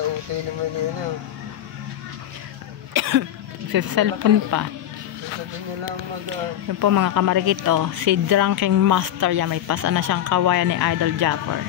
kautoy naman yun. Sa cellphone pa. Sabi nila Yun po mga kamarikit, si Drunken Master yan. May pasa na siyang kawayan ni Idol Japper.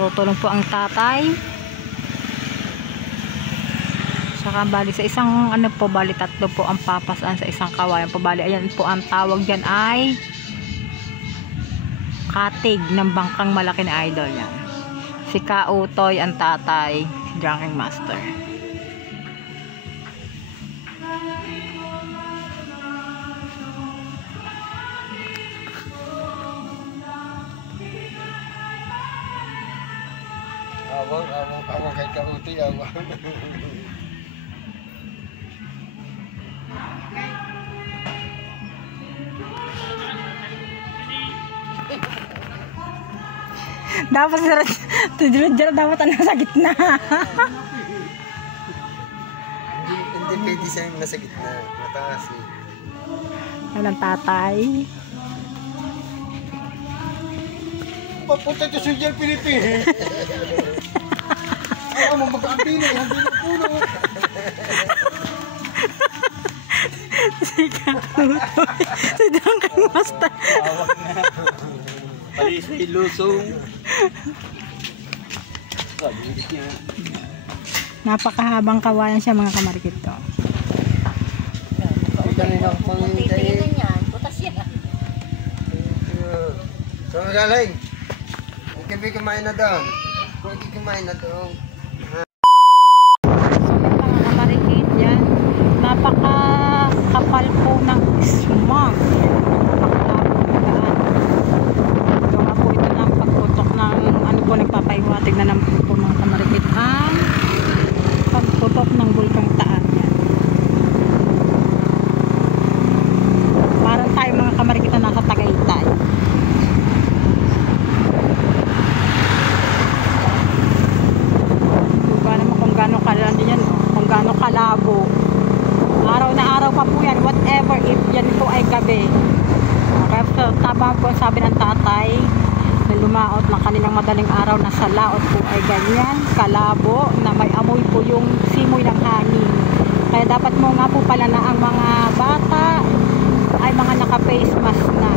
Tutulong po ang tatay. Saka bali sa isang bali tatlo po ang papasan sa isang kawayan po. Bali ayan po ang tawag dyan ay katig ng bangkang malaki ni Idol yan. Si Kautoy ang tatay, si Drunken Master. Awang kay kautoy, awang. Dapat dapat nasa gitna. Hindi pwede siya yung nasa gitna. Mataas eh. Walang tatay. Papunta ito sa Jel Pilipinas. Ayaw mo mag-ampino. Hindi na puno. Si Kautoy. Si Drunken Master. Awak na. Alisay lusong. Napakahabang kawayan siya mga kamarikit to. Tingnan yan. Butas yan. So magaling. Hindi kumain na doon. Kung hindi kumain na doon. So mga kamarikit yan. Napakakapal po ng smog. Nagpapahiwatig na lang po mga kamarikit ang pagputok ng bulkang Taan yan. Parang tayo mga kamarikit na nasa Tagaytay. Diba naman kung gano'ng kalandi yan, kung gano'ng kalabo. Araw na araw pa po yan, whatever if yan po ay gabi. Kaya tama po sabi ng tatay na lumaot ng kanilang madaling araw na sa laot po ay ganyan, kalabo, na may amoy po yung simoy ng hangin. Kaya dapat mo nga po pala na ang mga bata ay mga naka-face mask na.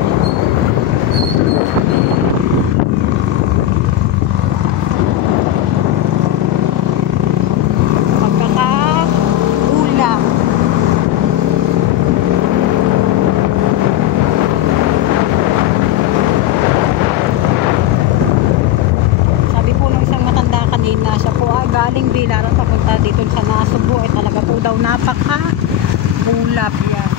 Magkaka-ulam. Kanina siya po ay galing Bilaran papunta dito sa Nasugbu ay talaga po daw napaka-bulap yan.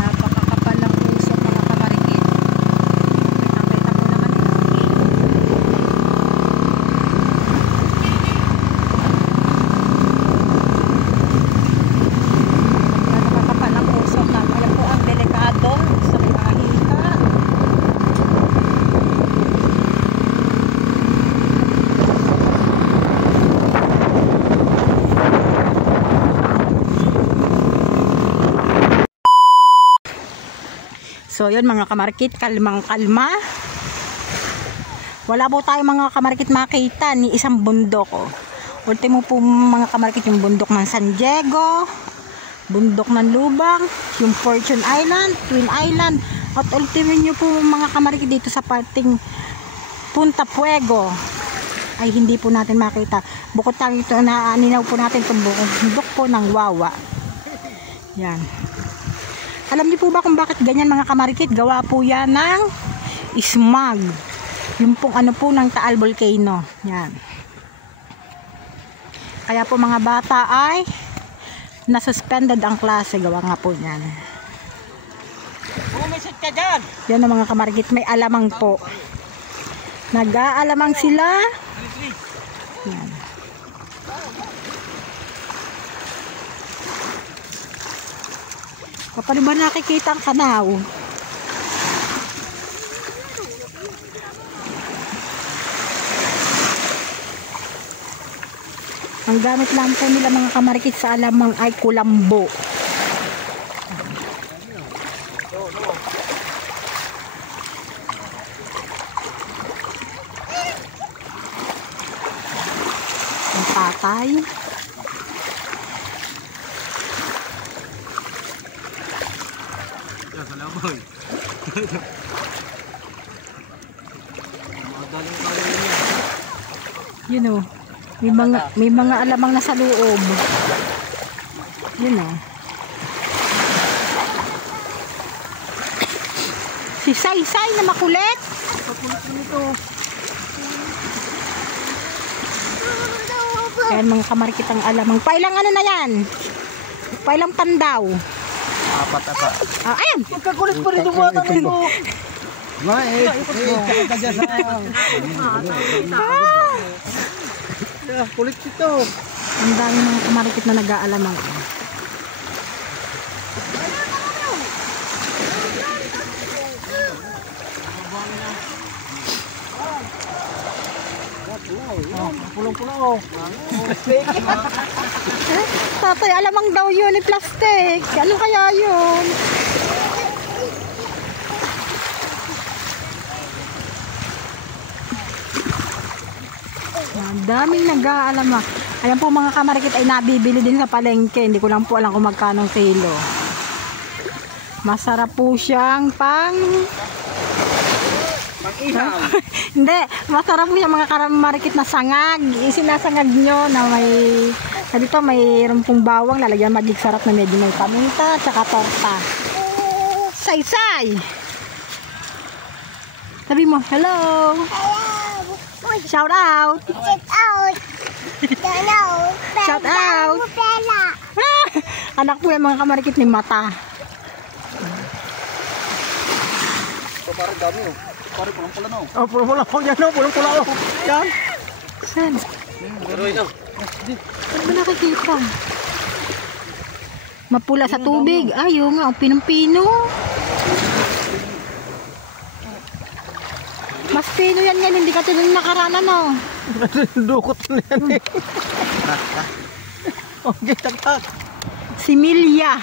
Napakakapal ng puso mga kamarikit. Nakita mo naman yun. Napakakapal ng puso. Ayan po ang delikado sa mga hika. So yun mga kamarikit, kalmang kalma. Wala po tayo mga kamarikit makita ni isang bundok. Ultimo po mga kamarikit yung bundok ng San Diego, bundok ng Lubang, yung Fortune Island, Twin Island, at ultimo nyo po mga kamarikit dito sa parting Punta Fuego ay hindi po natin makita. Bukod tayo ito na aninaw po natin itong bundok po ng Wawa. Yan. Alam niyo po ba kung bakit ganyan mga kamarikit? Gawa po yan ng smog. Yung pong po ng Taal Volcano. Yan. Kaya po mga bata ay nasuspended ang klase. Gawa nga po yan. Bumisit ka dyan! Yan ang mga kamarikit. May alamang po. Nag-aalamang sila. Yan. Kapag ba nakikita ang kanaw? Ang gamit lang po nila mga kamarikit sa alamang ay kulambo. tatay. Yan, sa laboy. Madaling kawin niya. Yun o. May mga alamang nasa loob. Yun o. Si Say na makulit. Pakulit na nito. Ayan mga kamarikit ang alamang. Pailang ano na yan? Pailang pandaw. 4 ata. Ayan. Magkakulit pa rin bata nito. Kulit ito. Ang dami mga kamarikit na nag-aalamang. Pulong-pulong. Tatay, alamang daw yun ni plastic. Ano kaya yun? Ang daming nag-aalamang. Ayan po mga kamarikit ay nabibili din sa palengke. Hindi ko lang po alam kung magkano kilo. Masarap po siyang Pang-ihaw. Hindi, masarap po yung mga kamarikit na sangag. Isinasangag nyo na dito mayroon pong bawang, lalagyan magig sarap na medyo may paminta, tsaka torta. Say! Sabi mo, hello! Shout out! Shout out! Anak po yung mga kamarikit ni Mata. Ito parang dami oh. Parang pulang-pula na oh. Oh, pulang-pula ko yan oh, pulang-pula ko. Yan. Saan? Pero ito. Saan ba nakikita? Mapula sa tubig. Ay, yung nga, pinong-pino. Mas pino yan yan, hindi ka tinong nakaranan oh. Dukot na yan eh. Okay, tagtag. Similya.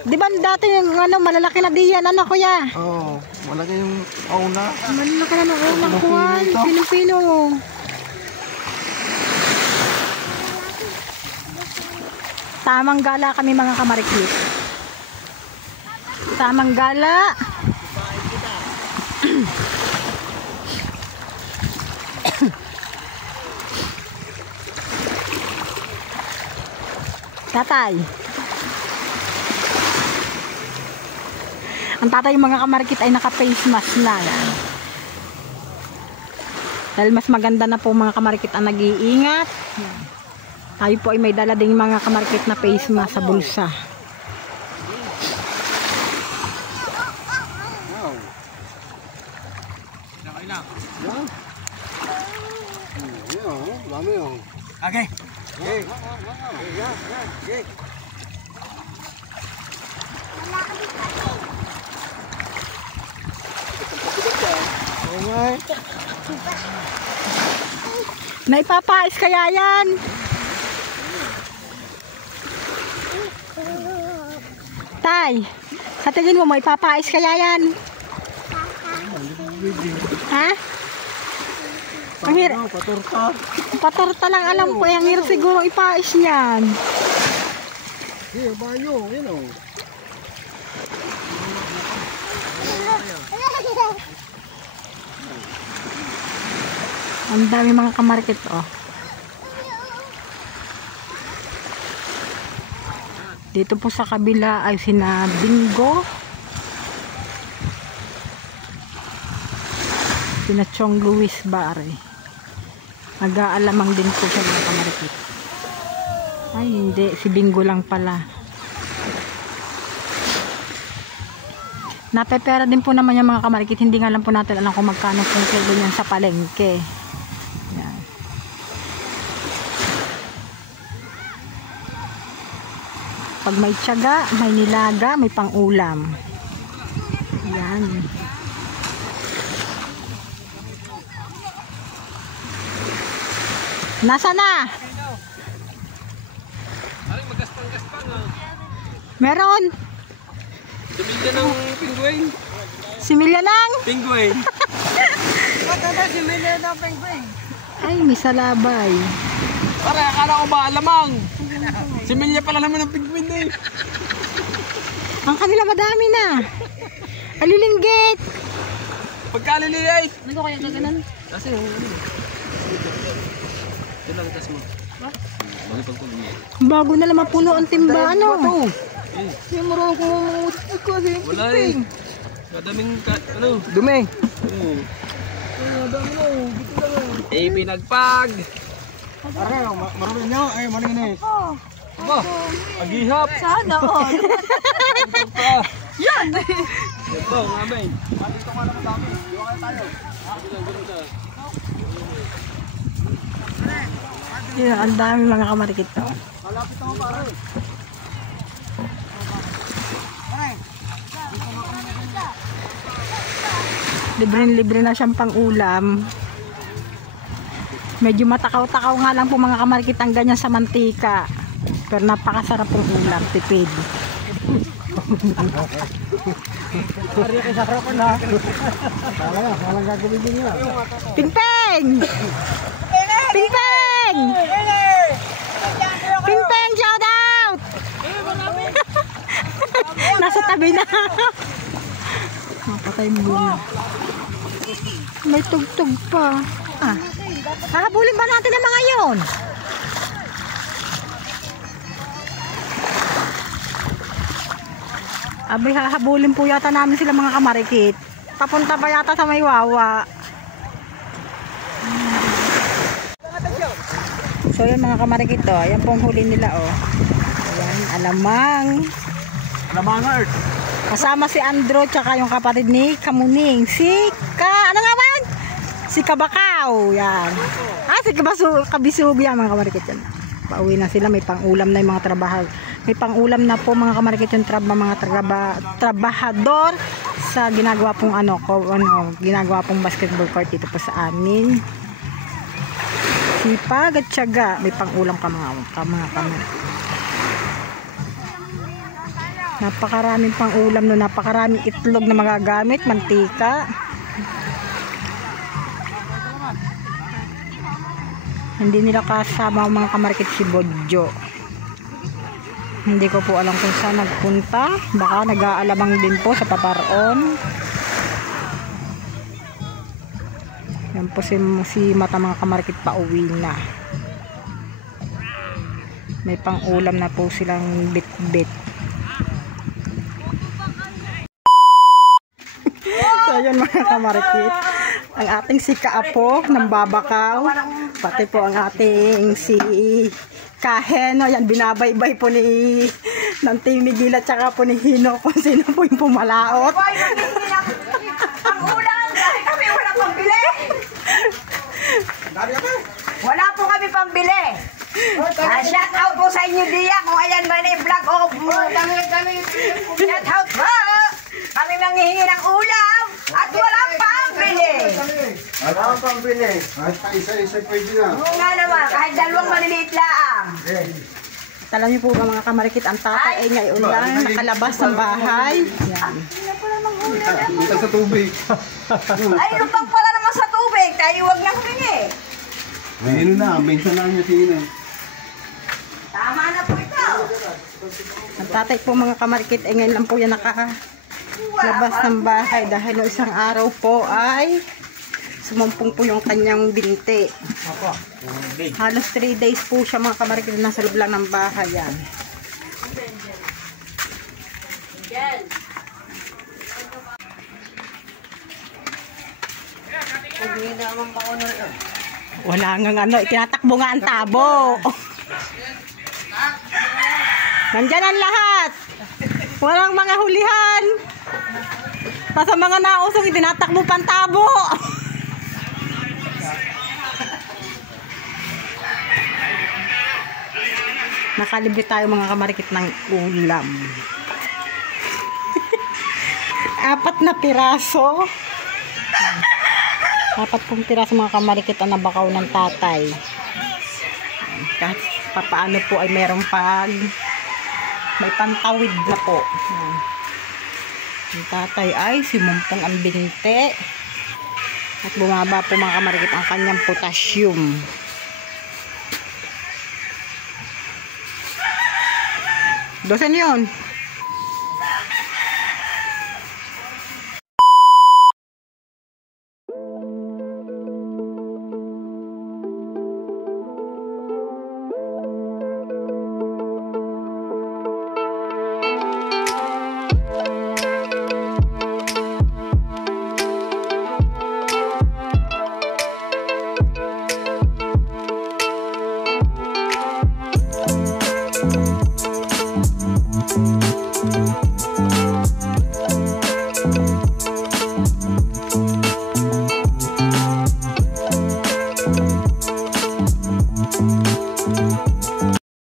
Di ba dati yung malalaki na diyan, ano kuya? Oo, malaki yung auna. Malalaki na ng unang kuwan. Pinong-pino. Tamang gala kami mga kamarikit. Tamang gala. Tatay. Ang tatay yung mga kamarikit ay naka-face mask na. Dahil mas maganda na po mga kamarikit ang nag-iingat. Tayo po ay may dala ding mga kamarikit na face mask sa bulsa. Okay. Okay. Naipapais kaya yan? Tay, sa tingin mo may papais kaya yan? Ha? Ang hirap. Paturta. Patorta lang alam ko. Ang hirap siguro ipais niyan. Hey, banyo. Yan o. Ang dami mga kamarket oh. Dito po sa kabila ay sina Bingo, sina Chong Luis Bare. Nag-aalamang din po siya mga kamarket. Ay hindi, si Bingo lang pala. Napepera din po naman yung mga kamarikit. Hindi nga lang po natin alam kung magkano po kilo niyan sa palengke. Yan. Pag may tiyaga, may nilaga, may pang-ulam. Yan. Nasa na? Meron. Similya ng penguin. Similya lang. Penguin. Similya ng penguin. Ay, may salabay. Pare, akala ko ba alamang? Si Milya pala naman ang pigmin eh. Ang kanila madami na. Alilinggit. Pagkaliliyay. Ano ko kaya gaganan? Kasi yung ano. Ito lang itas mo. Bagay pagpag mo. Bago na naman puno ang timba, ano? Hindi mo rin kung kasi. Wala eh. Madaming ano. Dumi. Oo. Madami na. Dito lang. Eh, pinagpag. Are, marami niya. Ay, malinis. Aba, paghihap. Sana all. Yan! Ito, ngamen. Dito nga naman dami. Dito kayo tayo. Yun, ang dami mga kamarikit to. Malapit ako pare. Libre-libre na siyang pang-ulam. Medyo matakaw-takaw nga lang po mga kamarikit ang ganyan sa mantika. Pero napakasarap pong ulam, tipid. Pare kayo sa harapan ha. Walang gagawin din nila. Pingpeng! Pingpeng! Pingpeng, shout out! Nasa tabi na. Napatay mo muna. May tugtog pa. Ah, hahabulin ba natin ang mga yon? Abay, hahabulin po yata namin sila mga kamarikit. Papunta pa yata sa may wawa. So yun mga kamarikit to, ayan pong huli nila oh. Ayan, alamang. Alamang Earth. Kasama si Andro tsaka yung kapatid ni Kamuning. Ano nga man? Si Kabakaw. Yan. Si Kabisug yan mga kamarikit yan. Pauwi na sila, may pang-ulam na yung mga trabaho. May pang-ulam na po mga kamarikit yung mga trabahador sa ginagawa pong ginagawa pong basketball court dito po sa amin. Sipag at tiyaga, may pang-ulam ka mga napakaraming pang-ulam no, napakaraming itlog na magagamit, mantika. Hindi nila kasama ang mga kamarikit si Bodjo. Hindi ko po alam kung saan nagpunta. Baka nag-aalamang din po sa Paparon. Yan po si Mata mga kamarikit pauwi na. May pang-ulam na po silang bit-bit. So yun mga kamarikit, ang ating si Kaapo ng Babakaw, pati po ang ating si Kaheno, yan binabaybay po ni ng Timigil at saka po ni Hino kung sino po yung pumalaot. Ang ulam! Dahil kami wala pambili! Wala po kami pambili! Shout out po sa inyo diya kung ayan man ay vlog o shout out po! Kami manghihingi ng ulam at walang pambili! Walang pambili. Kahit pa isa-isa pwede na. Oo nga naman, kahit dalawang maliliit lang. Alam niyo po ba mga kamarikit, ang tatay ay ngayon lang nakalabas ng bahay. Yan. Ito sa tubig. Ay, lupang pala naman sa tubig, tayo huwag na humingi. May ino na, minsan lang niya sino. Tama na po ito. Ang tatay po mga kamarikit ay ngayon lang po yan nakalabas ng bahay dahil no isang araw po ay sumumpong po yung kanyang binti. Halos 3 days po siya mga kamarikit na nasa loob lang ng bahay yan. Wala nga tinatakbo nga ang tabo. Nandyan ang lahat. Walang mga hulihan. Sa mga nausong itinatakbo pang tabo. Nakalibre tayo mga kamarikit ng ulam. 4 na piraso. 4 piraso mga kamarikit ang nabakaw ng tatay. Kahit papaano po ay meron may pantawid na po. Ang tatay ay simumpong ang binti. At bumaba po mga kamarikit ang kanyang potassium. Dosen yun.